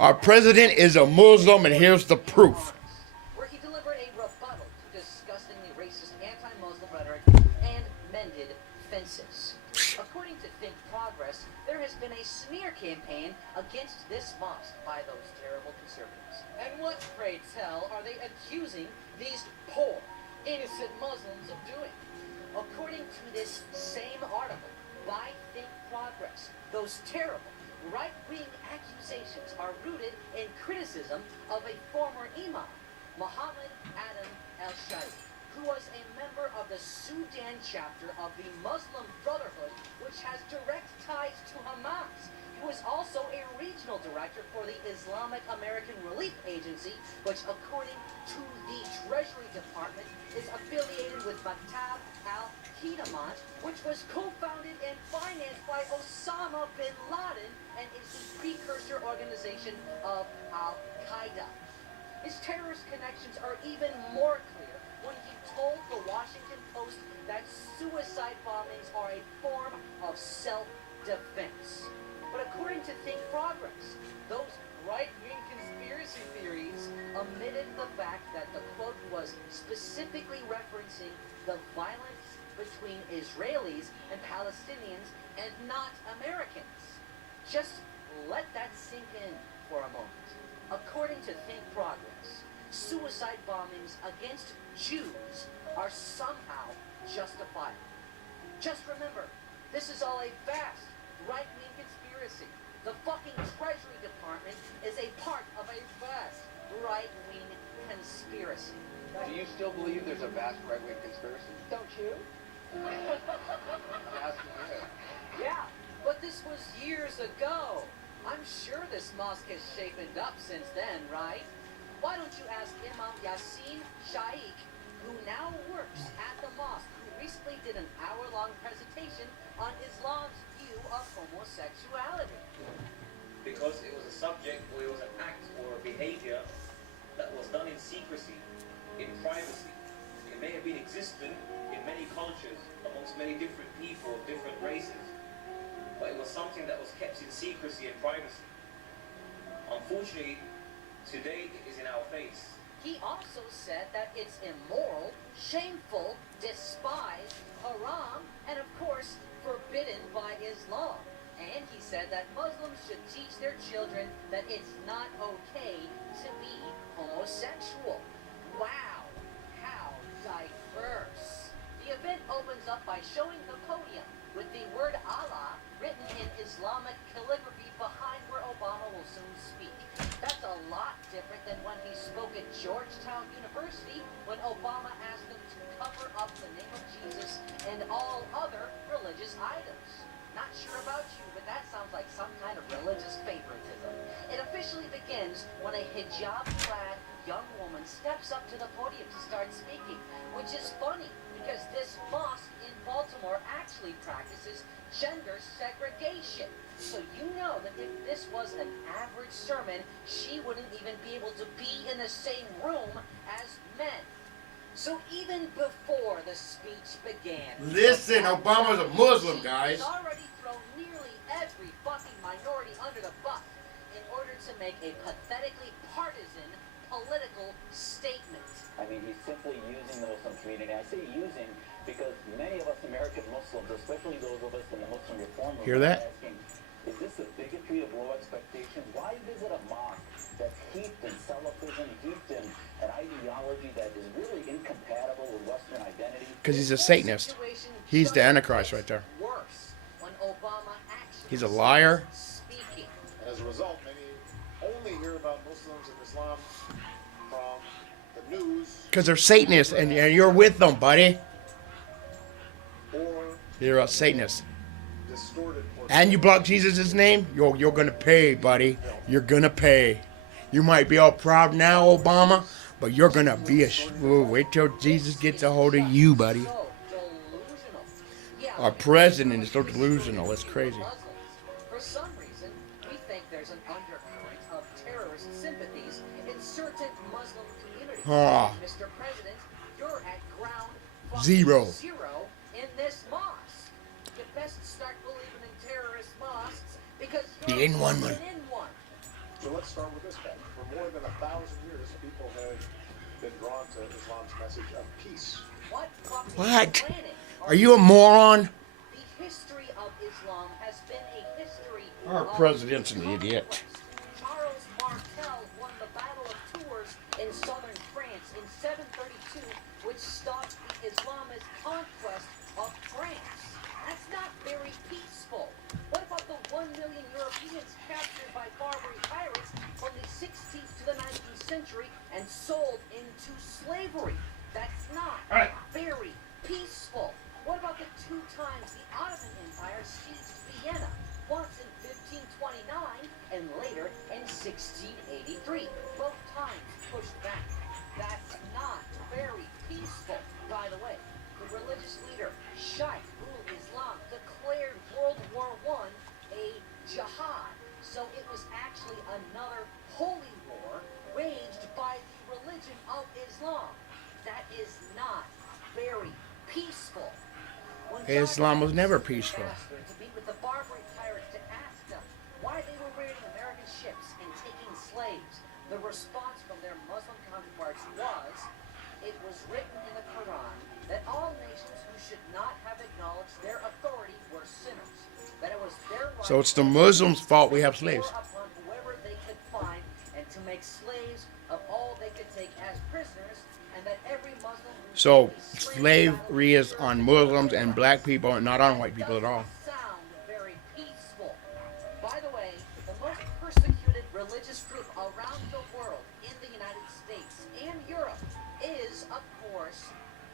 Our president is a Muslim, and here's the proof. Where he delivered a rebuttal to disgustingly racist anti-Muslim rhetoric and mended fences. According to Think Progress, there has been a smear campaign against this mosque by those terrible conservatives. And what, pray tell, are they accusing these poor, innocent Muslims of doing? According to this same article by Think Progress, those terrible right-wing accusations are rooted in criticism of a former imam, Muhammad Adam al-Shaikh, who was a member of the Sudan chapter of the Muslim Brotherhood, which has direct ties to Hamas. He was also a regional director for the Islamic American Relief Agency, which, according to the Treasury Department, is affiliated with Maktab al-Qidamah, which was co-founded and financed by Osama bin Laden and is the precursor organization of Al-Qaeda. His terrorist connections are even more clear when he told the Washington Post that suicide bombings are a form of self-defense. But according to Think Progress, those right-wing conspiracy theories omitted the fact that the quote was specifically referencing the violence between Israelis and Palestinians and not Americans. Just let that sink in for a moment. According to Think Progress, suicide bombings against Jews are somehow justifiable. Just remember, this is all a vast right-wing conspiracy. The fucking Treasury Department is a part of a vast right-wing conspiracy. Do you still believe there's a vast right-wing conspiracy? Don't you? I'm asking you. Yeah, but this was years ago. I'm sure this mosque has shapened up since then, right? Why don't you ask Imam Yassin Shaikh, who now works at the mosque, who recently did an hour-long presentation on Islam's view of homosexuality. Because it was a subject, or it was an act, or a behavior that was done in secrecy, in privacy. It may have been existent in many cultures, amongst many different people of different races, but it was something that was kept in secrecy and privacy. Unfortunately, today it is in our face. He also said that it's immoral, shameful, despised, haram, and of course, forbidden by Islam. And he said that Muslims should teach their children that it's not okay to be homosexual. Wow, how diverse. The event opens up by showing the podium with the word Allah written in Islamic calligraphy behind where Obama will soon speak. That's a lot different than when he spoke at Georgetown University when Obama asked him to cover up the name of Jesus and all other religious items. Not sure about you, but that sounds like some kind of religious favoritism. It officially begins when a hijab-clad young woman steps up to the podium to start speaking, which is funny because this mosque in Baltimore actually practices gender segregation. So you know that if this was an average sermon, she wouldn't even be able to be in the same room as men. So even before the speech began... Listen, Obama's a Muslim, guys. He's already thrown nearly every fucking minority under the bus in order to make a pathetically partisan political statement. I mean, he's simply using the Muslim community. I say using because many of us American Muslims, especially those of us in the Muslim Reform Movement, Hear that? are asking, is this a bigotry of low expectations? Why visit a mosque that's heaped in Salafism, heaped in an ideology that is really incompatible with Western identity? Because he's a Satanist. He's the Antichrist right there. Worse when Obama actually He's a liar. speaking. As a result, many only hear about Muslims and Islam from the news Because they're Satanists, and you're with them, buddy. or You're a Satanist. distorted or And you block Jesus' name, you're going to pay, buddy. You're going to pay. You might be all proud now, Obama, but you're going to be wait till Jesus gets a hold of you, buddy. So delusional. Yeah, Our president is so delusional. It's crazy. Muslims. For some reason, we think there's an undercurrent of terrorist sympathies in certain Muslim communities. Ah. Mr. President, you're at ground Zero. zero in this mosque. You best start believing in terrorist mosques because He you're in one, in man. one. So let's start with this fact. For more than 1,000 years, people have been drawn to Islam's message of peace. What? fucking What? planet Are you a moron? The history of Islam has been a history Our of president's an conquest. idiot. Charles Martel won the Battle of Tours in southern France in 732, which stopped the Islamist conquest of France. That's not very peaceful. What about the 1 million Europeans captured by Barbary pirates from the 16th to the 19th century and sold into slavery? That's not very peaceful. What about the 2 times the Ottoman Empire seized Vienna, once in 1529 and later in 1683? Both times pushed back. That's not very peaceful. By the way, the religious leader Shaykh Islam declared World War I a jihad. So it was actually another holy war waged by the religion of Islam. That is not very peaceful. When Islam was God never sent the peaceful. ambassador to meet with the Barbary pirates to ask them why they were raiding American ships and taking slaves, the response from their Muslim counterparts was, it was written in the Quran that all nations who should not have acknowledged their authority were sinners. That it was their right So it's the Muslims' fault we have slaves. upon whoever they could find and to make slaves of all they could take as prisoners, and that every Muslim who So freely slavery is on Muslims and black people and not on white people at all. sound very peaceful. By the way, the most persecuted religious group around the world in the United States and Europe is, of course,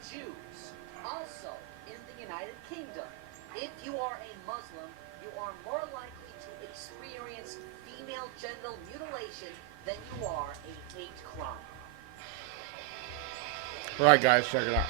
Jews. Also in the United Kingdom. If you are a Muslim, you are more likely to experience female genital mutilation than you are a hate crime. All right, guys, check it out.